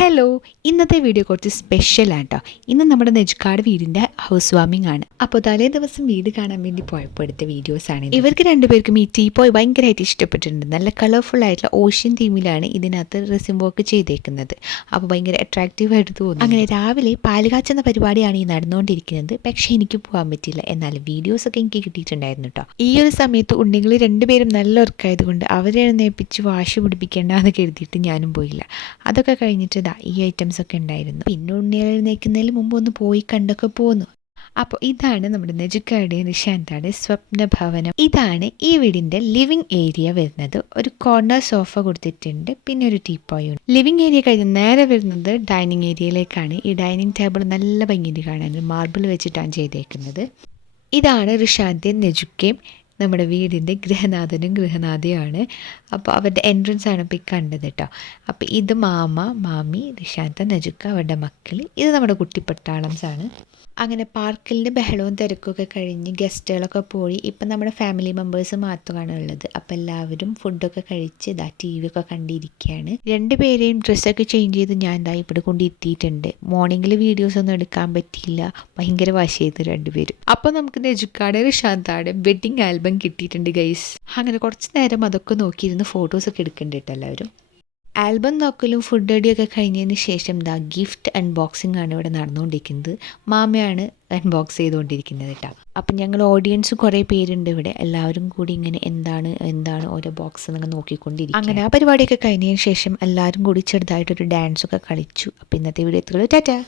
Hello, ഇന്നത്തെ video കുറച്ച് സ്പെഷ്യലാണ് കേട്ടോ. ഇന്ന് നമ്മുടെ നെജ്കാട് വീടിൻ്റെ ഹൗസ് വാമിംഗ് ആണ്. അപ്പോൾ തലേ ദിവസം വീട് കാണാൻ വേണ്ടി പോയപ്പോൾ എടുത്ത വീഡിയോസാണ്. ഇവർക്ക് രണ്ടുപേർക്കും ഈ ടീപ്പോയ് ഭയങ്കരമായിട്ട് ഇഷ്ടപ്പെട്ടിട്ടുണ്ട്. നല്ല കളർഫുൾ ആയിട്ടുള്ള ഓഷ്യൻ തീമിലാണ് ഇതിനകത്ത് റെസിൻ വർക്ക് ചെയ്തേക്കുന്നത്. അപ്പോൾ ഭയങ്കര അട്രാക്റ്റീവായിട്ട് തോന്നുന്നു. അങ്ങനെ രാവിലെ പാല് കാച്ചുന്ന പരിപാടിയാണ് ഈ നടന്നുകൊണ്ടിരിക്കുന്നത്. പക്ഷേ എനിക്ക് പോകാൻ പറ്റില്ല. എന്നാലും വീഡിയോസൊക്കെ എനിക്ക് കിട്ടിയിട്ടുണ്ടായിരുന്നു കേട്ടോ. ഈ ഒരു സമയത്ത് ഉണ്ണികൾ രണ്ടുപേരും നല്ല ഉറക്കമായതുകൊണ്ട് അവരെ എഴുന്നേൽപ്പിച്ച് വാശി പിടിപ്പിക്കേണ്ടെന്ന് കരുതിയിട്ട് ഞാനും പോയില്ല. അതൊക്കെ കഴിഞ്ഞിട്ട് ഈ ഐറ്റംസ് ഒക്കെ ഉണ്ടായിരുന്നു. പിന്നെ ഉണ്ണികൾ എഴുന്നേൽക്കുന്നതിന് മുമ്പ് ഒന്ന് പോയി കണ്ടൊക്കെ പോന്നു. അപ്പോൾ ഇതാണ് നമ്മുടെ നെജുക്കാടെ നിശാന്താടെ സ്വപ്ന ഭവനം. ഇതാണ് ഈ വീടിൻ്റെ ലിവിങ് ഏരിയ വരുന്നത്. ഒരു കോർണർ സോഫ കൊടുത്തിട്ടുണ്ട്, പിന്നെ ഒരു ടീപ്പോയും. ലിവിങ് ഏരിയ കഴിഞ്ഞ് നേരെ വരുന്നത് ഡൈനിങ് ഏരിയയിലേക്കാണ്. ഈ ഡൈനിങ് ടേബിൾ നല്ല ഭംഗിയിൽ കാണാൻ മാർബിൾ വെച്ചിട്ടാണ് ചെയ്തേക്കുന്നത്. ഇതാണ് റിഷാന്റെയും നെജുക്കയും നമ്മുടെ വീടിൻ്റെ ഗൃഹനാഥനും ഗൃഹനാഥയുമാണ്. അപ്പോൾ അവരുടെ എൻട്രൻസ് ആണ് ഇപ്പോൾ ഈ കണ്ടത് കേട്ടോ. അപ്പോൾ ഇത് മാമ, മാമി, റിഷാന്ത, നജുക്ക, അവരുടെ മക്കൾ. ഇത് നമ്മുടെ കുട്ടിപ്പട്ടാളംസാണ്. അങ്ങനെ പാർക്കിലിൻ്റെ ബഹളവും തിരക്കൊക്കെ കഴിഞ്ഞ് ഗസ്റ്റുകളൊക്കെ പോയി ഇപ്പം നമ്മുടെ ഫാമിലി മെമ്പേഴ്സ് മാത്രമാണ് ഉള്ളത്. അപ്പം എല്ലാവരും ഫുഡൊക്കെ കഴിച്ച് ടി വി ഒക്കെ കണ്ടിരിക്കുകയാണ്. രണ്ടുപേരെയും ഡ്രസ്സൊക്കെ ചേഞ്ച് ചെയ്ത് ഞാൻ ഇവിടെ കൊണ്ടിരുത്തിയിട്ടുണ്ട്. മോർണിംഗിൽ വീഡിയോസ് ഒന്നും എടുക്കാൻ പറ്റിയില്ല, ഭയങ്കര വാശി ചെയ്തു രണ്ടുപേരും. അപ്പോൾ നമുക്ക് നെജുക്കാടെ റിഷാന്താടെ വെഡ്ഡിങ് ആൽബം കിട്ടിയിട്ടുണ്ട് ഗൈസ്. അങ്ങനെ കുറച്ച് നേരം അതൊക്കെ നോക്കിയിരുന്ന് ഫോട്ടോസൊക്കെ എടുക്കുന്നുണ്ട് കേട്ടോ എല്ലാവരും. ആൽബം നോക്കലും ഫുഡ് അടിയൊക്കെ കഴിഞ്ഞതിന് ശേഷം ഗിഫ്റ്റ് അൺബോക്സിംഗ് ആണ് ഇവിടെ നടന്നുകൊണ്ടിരിക്കുന്നത്. മാമയാണ് അൺബോക്സ് ചെയ്തുകൊണ്ടിരിക്കുന്നത് കേട്ടോ. അപ്പം ഞങ്ങൾ ഓഡിയൻസ് കുറേ പേരുണ്ട് ഇവിടെ. എല്ലാവരും കൂടി ഇങ്ങനെ എന്താണ് ഓരോ ബോക്സ് എന്നൊക്കെ നോക്കിക്കൊണ്ടിരിക്കും. അങ്ങനെ ആ പരിപാടിയൊക്കെ കഴിഞ്ഞതിന് ശേഷം എല്ലാവരും കൂടി ചെറുതായിട്ടൊരു ഡാൻസൊക്കെ കളിച്ചു. അപ്പോൾ ഇന്നത്തെ വീഡിയോ എത്തുള്ളൂ. ടാറ്റാ.